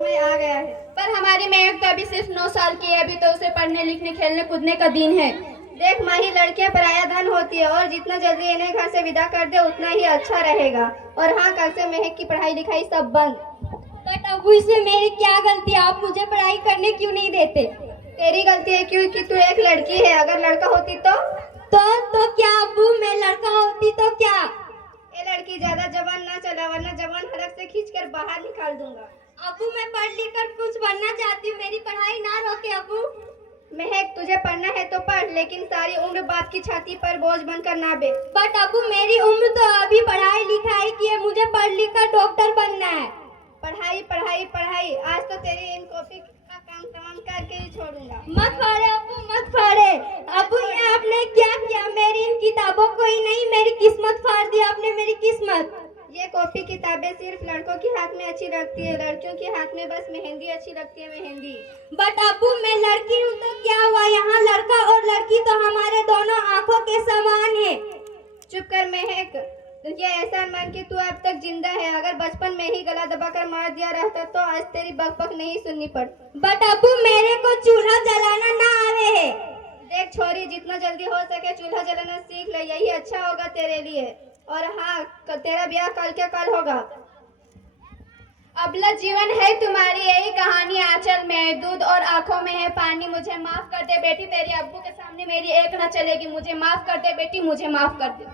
में आ गया है। पर हमारी महक तो अभी सिर्फ 9 साल की है। अभी तो उसे पढ़ने लिखने खेलने कूदने का दिन है। देख माही, लड़कियां पराया धन होती है और जितना जल्दी इन्हें घर से विदा कर दे उतना ही अच्छा रहेगा। और हाँ, कल से महक की पढ़ाई लिखाई सब बंद। बट अबू, इसमें मेरी क्या गलती है? आप मुझे पढ़ाई करने क्यों नहीं देते? तेरी गलती है क्योंकि तू एक लड़की है। अगर लड़का होती तो क्या अबू, मैं लड़का होती तो क्या? ये लड़की ज्यादा जबान ना चला, वरना जबान हलक से खींचकर बाहर निकाल दूंगा। अबू, मैं पढ़ लिख कर कुछ बनना चाहती हूँ, मेरी पढ़ाई ना रोके अबू। महक, तुझे पढ़ना है तो पढ़, लेकिन सारी उम्र बाप की छाती पर बोझ बनकर ना बे। बट अबू, मेरी उम्र तो अभी पढ़ाई लिखाई की है, मुझे पढ़ लिख कर डॉक्टर बनना है। पढ़ाई पढ़ाई पढ़ाई, आज तो तेरी इन कॉपी का काम तमाम करके ही छोड़ूंगा। मत फाड़े अबू, मत फाड़े। अबू, ये आपने क्या किया? मेरी इन किताबों को ही नहीं, मेरी किस्मत फाड़ दी आपने, मेरी किस्मत। ये कॉपी किताबें सिर्फ लड़कों के हाथ में अच्छी लगती है, लड़कियों के हाथ में बस मेहंदी अच्छी लगती है, मेहंदी। बट अबू, मैं लड़की हूँ तो क्या हुआ? यहाँ लड़का और लड़की तो हमारे दोनों आंखों के समान है। चुप कर महक, ये एहसान मान कि तू अब तक जिंदा है। अगर बचपन में ही गला दबाकर मार दिया रहता तो आज तेरी बक नहीं सुननी पड़ती। बट अबू, मेरे को चूल्हा जलाना ना आवे है। देख छोरी, जितना जल्दी हो सके चूल्हा जलाना सीख ले, यही अच्छा होगा तेरे लिए। और हाँ, तेरा ब्याह कल के कल होगा। अबला जीवन है तुम्हारी यही कहानी आंचल में है, दूध और आंखों में है पानी। मुझे माफ कर दे बेटी, तेरे अब्बू के सामने मेरी एक ना चलेगी। मुझे माफ कर दे बेटी, मुझे माफ कर दे।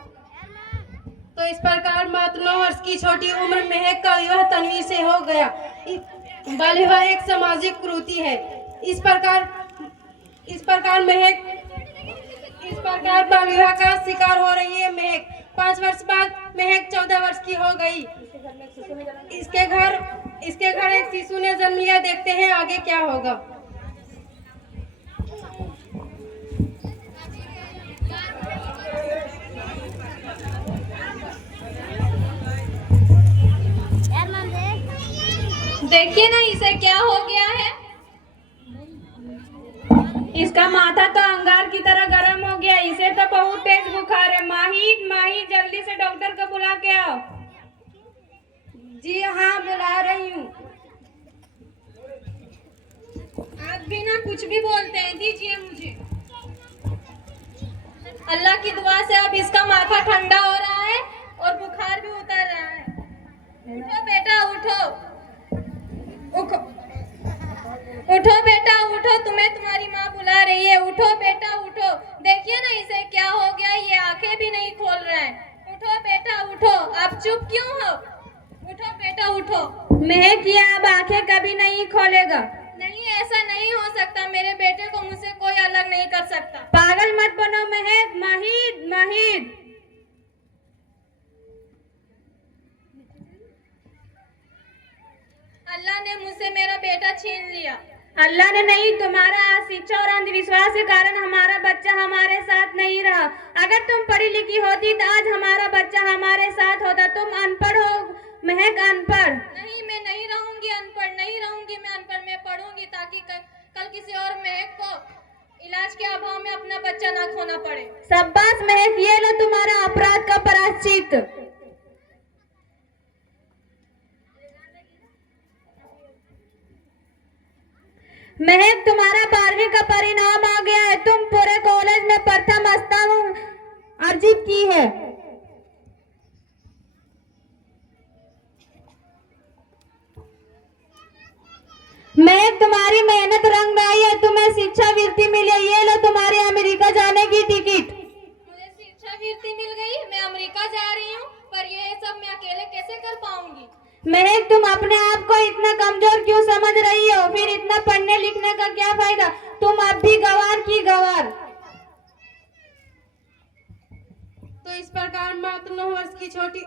तो इस प्रकार मात्र 9 वर्ष की छोटी उम्र महक का विवाह तन्वी से हो गया। बाल विवाह एक सामाजिक कुरीति है। इस प्रकार बाल विवाह का शिकार हो रही है महक। 5 वर्ष बाद महक 14 वर्ष की हो गई। इसके घर एक शिशु ने जन्म लिया। देखते हैं आगे क्या होगा। देखिए ना, इसे क्या हो गया है। इसका माथा तो अंगार की तरह गर्म हो गया। इसे तो बहुत तेज बुखार है। माही जल्दी से डॉक्टर को बुला के आओ। जी हाँ, बुला रही हूँ। आप भी ना कुछ भी बोलते हैं, दीजिए मुझे। अल्लाह की दुआ से अब इसका माथा ठंडा हो रहा है और बुखार भी उतर रहा है। उठो बेटा, उठो बेटा, उठो। तुम्हें तुम्हारी माँ बुला रही है। उठो बेटा, उठो। देखिए ना इसे क्या हो गया, ये आंखें भी नहीं खोल रहा है। उठो बेटा, उठो। आप चुप क्यों हो? उठो बेटा, उठो। महक, ये अब आंखें कभी नहीं खोलेगा। नहीं, ऐसा नहीं हो सकता। मेरे बेटे को मुझसे कोई अलग नहीं कर सकता। पागल मत बनो महक। माहिद अल्लाह ने मुझसे मेरा बेटा छीन लिया। अल्लाह ने नहीं, तुम्हारा अशिक्षा और अंधविश्वास के कारण हमारा बच्चा हमारे साथ नहीं रहा। अगर तुम पढ़ी लिखी होती तो आज हमारा बच्चा हमारे साथ होता। तुम अनपढ़ हो महक, अनपढ़। नहीं, मैं नहीं रहूंगी अनपढ़, नहीं रहूंगी मैं अनपढ़। मैं पढ़ूंगी ताकि कल किसी और महक को इलाज के अभाव में अपना बच्चा ना खोना पड़े। शाबाश महक, ये लो तुम्हारा अपराध का प्रायश्चित। महक, तुम्हारा 12वीं का परिणाम आ गया है। तुम पूरे कॉलेज में प्रथम स्थान अर्जित की है। महक, तुम्हारी मेहनत रंग लाई है। तुम्हें शिक्षा वृत्ति मिली है। ये लो तुम्हारे अमेरिका जाने की टिकट। मुझे शिक्षा वृत्ति मिल गई, मैं अमेरिका जा रही हूँ। पर ये सब मैं अकेले कैसे कर पाऊंगी? महक, तुम अपने आप को इतना कमजोर क्यों समझ रही हो? फिर इतना पढ़ने लिखने का क्या फायदा? तुम अब भी गंवार की गंवार। तो इस प्रकार मात्र 9 वर्ष की छोटी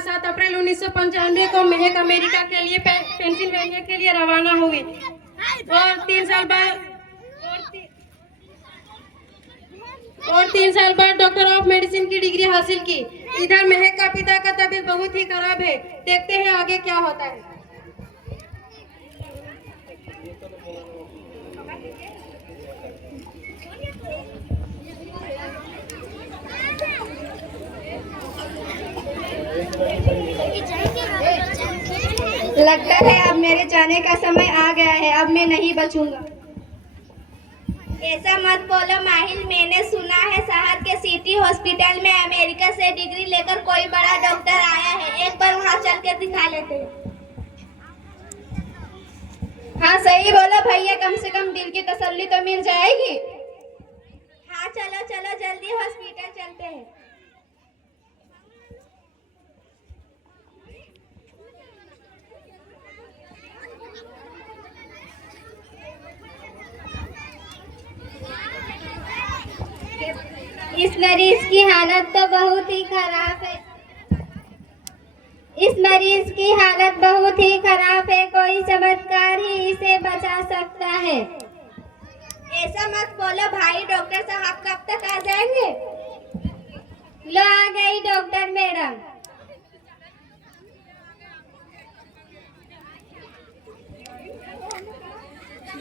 7 अप्रैल 1995 को महक अमेरिका के लिए पेंसिल्वेनिया के लिए रवाना हुई और 3 साल बाद डॉक्टर ऑफ मेडिसिन की डिग्री हासिल की। इधर महक का पिता का तबीयत बहुत ही खराब है। देखते हैं आगे क्या होता है। लगता है अब मेरे जाने का समय आ गया है, अब मैं नहीं बचूंगा। ऐसा मत बोलो माहिल, मैंने सुना है शहर के सिटी हॉस्पिटल में अमेरिका से डिग्री लेकर कोई बड़ा डॉक्टर आया है, एक बार वहाँ चल कर दिखा लेते हैं। हाँ सही बोलो भैया, कम से कम दिल की तसल्ली तो मिल जाएगी। हाँ चलो चलो जल्दी हॉस्पिटल चलते हैं। इस मरीज की हालत तो बहुत ही खराब है। इस मरीज की हालत बहुत ही खराब है, कोई चमत्कार ही इसे बचा सकता है। ऐसा मत बोलो भाई, डॉक्टर साहब कब तक आ जाएंगे? लो आ गई डॉक्टर मैडम।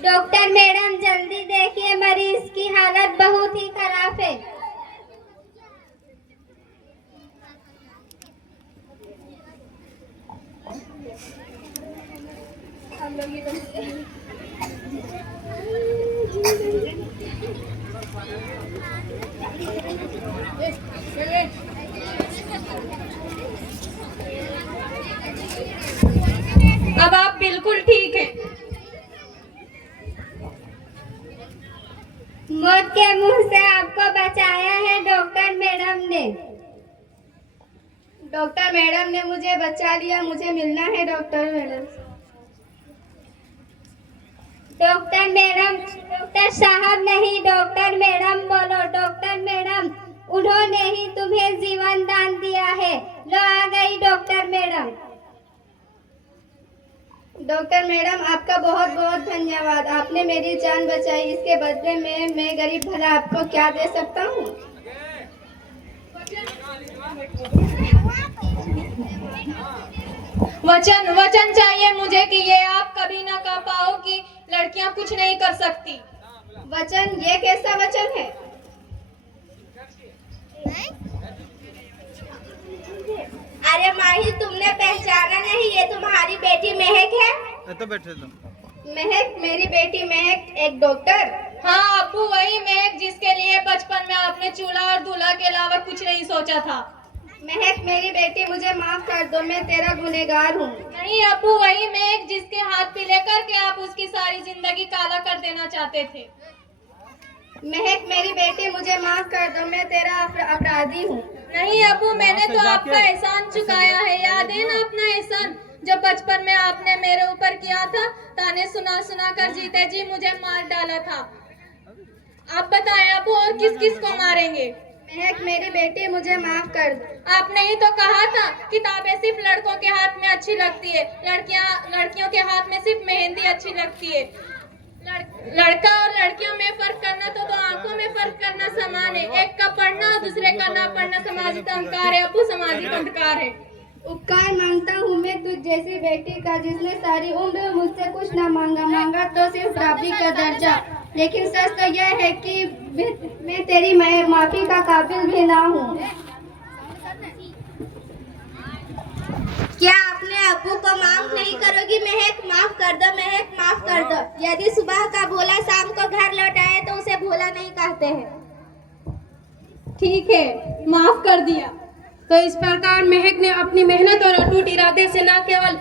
डॉक्टर मैडम जल्दी देखिए, मरीज की हालत बहुत ही खराब है। अब आप बिल्कुल ठीक हैं। मौत के मुंह से आपको बचाया है डॉक्टर मैडम ने। डॉक्टर मैडम ने मुझे बचा लिया, मुझे मिलना है doctor madam. Doctor madam, doctor साहब नहीं, डॉक्टर मैडम बोलो। डॉक्टर मैडम, उन्होंने ही तुम्हें जीवन दान दिया है। लो आ गई डॉक्टर मैडम। डॉक्टर मैडम आपका बहुत बहुत धन्यवाद, आपने मेरी जान बचाई। इसके बदले में मैं गरीब भला आपको क्या दे सकता हूँ? वचन चाहिए मुझे कि ये आप कभी ना कह पाओ कि लड़कियां कुछ नहीं कर सकती। वचन? ये कैसा वचन है? अरे माहिर, तुमने पहचाना नहीं, ये तुम्हारी बेटी महक है। तो बैठे तुम। महक? मेरी बेटी महक एक डॉक्टर? हाँ अब्बू, वही महक जिसके लिए बचपन में आपने चूल्हा और दूल्हा के अलावा कुछ नहीं सोचा था। महक मेरी बेटी, मुझे माफ कर दो, मैं तेरा गुनहगार हूँ। नहीं अब्बू, वही महक जिसके हाथ पीले करके आप उसकी सारी जिंदगी काला कर देना चाहते थे। महक मेरी बेटी, मुझे माफ कर दो, मैं तेरा अपराधी हूँ। नहीं अब्बू, मैंने तो आपका एहसान चुकाया है। याद है ना अपना एहसान, जब बचपन में आपने मेरे ऊपर किया था, ताने सुना सुना कर जीते जी मुझे मार डाला था। आप बताएं अब्बू, और किस किस को मारेंगे? महक मेरी बेटी, मुझे माफ कर दो। आपने ही तो कहा था किताबें सिर्फ लड़कों के हाथ में अच्छी लगती है, लड़कियों के हाथ में सिर्फ मेहंदी अच्छी लगती है। लड़का और लड़कियों में फर्क करना तो आंखों में फर्क करना समान है। एक का पढ़ना और दूसरे का ना पढ़ना सामाजिक अंधकार है अब्बू, सामाजिक अंधकार है। उपकार मांगता हूँ मैं तुझ जैसी बेटी का, जिसने सारी उम्र मुझसे कुछ ना मांगा तो सिर्फ बराबरी का दर्जा। लेकिन सच तो यह है कि मैं तेरी माफी का काबिल भी ना हूँ। क्या अपने अब्बू को माफ नहीं करोगी महक? माफ कर दो महक, माफ कर दो। यदि सुबह का भोला शाम को घर लौट आए तो उसे भोला नहीं कहते हैं। ठीक है, माफ कर दिया। तो इस प्रकार महक ने अपनी मेहनत और अटूट इरादे से न केवल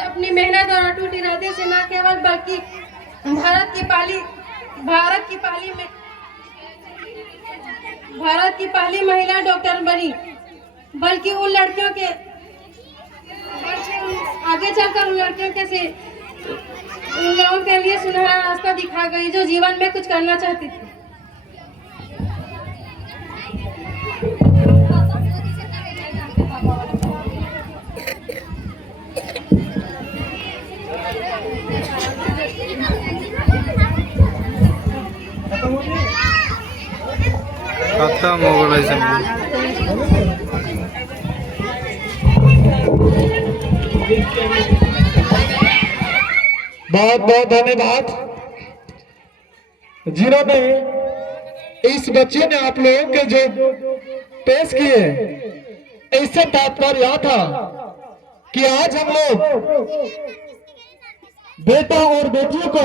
अपनी मेहनत और अटूट इरादे से न केवल बल्कि भारत की पहली महिला डॉक्टर बनी, बल्कि उन लड़कियों के आगे चलकर उन लड़कियों उन लोगों के लिए सुनहरा रास्ता दिखा गई जो जीवन में कुछ करना चाहती थी। खत्म हो गया। बहुत बहुत धन्यवाद जिन्होंने इस बच्चे ने आप लोगों के जो पेश किए इससे तात्पर्य यह था कि आज हम लोग बेटा और बेटियों को